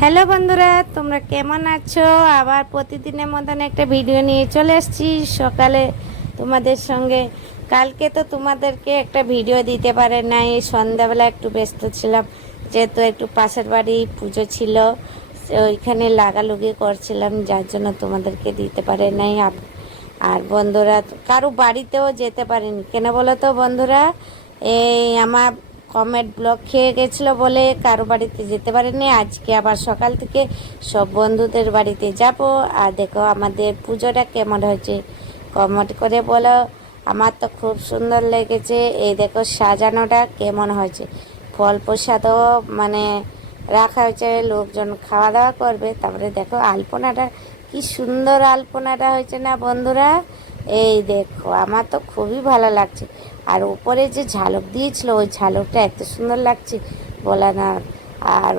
Hello বন্ধুরা, তোমরা কেমন আছো? আবার প্রতিদিনের মতন একটা ভিডিও নিয়ে চলে এসেছি সকালে তোমাদের সঙ্গে। কালকে তো তোমাদেরকে একটা ভিডিও দিতে পারে নাই, সন্ধ্যাবেলা একটু ব্যস্ত ছিলাম, যেহেতু একটু পাশের বাড়ি পুজো ছিল, ওইখানে লাগালুগি করছিলাম, যার জন্য তোমাদেরকে দিতে পারে নাই। আর বন্ধুরা কারো বাড়িতেও যেতে পারিনি, কেন বলো তো বন্ধুরা? এই আমার কমেট ব্লক খেয়ে গেছিলো বলে কারো বাড়িতে যেতে পারিনি। আজকে আবার সকাল থেকে সব বন্ধুদের বাড়িতে যাব। আর দেখো আমাদের পুজোটা কেমন হয়েছে, কমেন্ট করে বলো। আমার তো খুব সুন্দর লেগেছে। এই দেখো সাজানোটা কেমন হয়েছে, ফল প্রসাদও মানে রাখা হয়েছে, লোকজন খাওয়া দাওয়া করবে। তারপরে দেখো আলপনাটা কি সুন্দর আলপনাটা হয়েছে না বন্ধুরা? এই দেখো আমার তো খুবই ভালো লাগছে। আর উপরে যে ঝালক দিয়েছিল, ওই ঝালকটা এত সুন্দর লাগছে বলা না। আর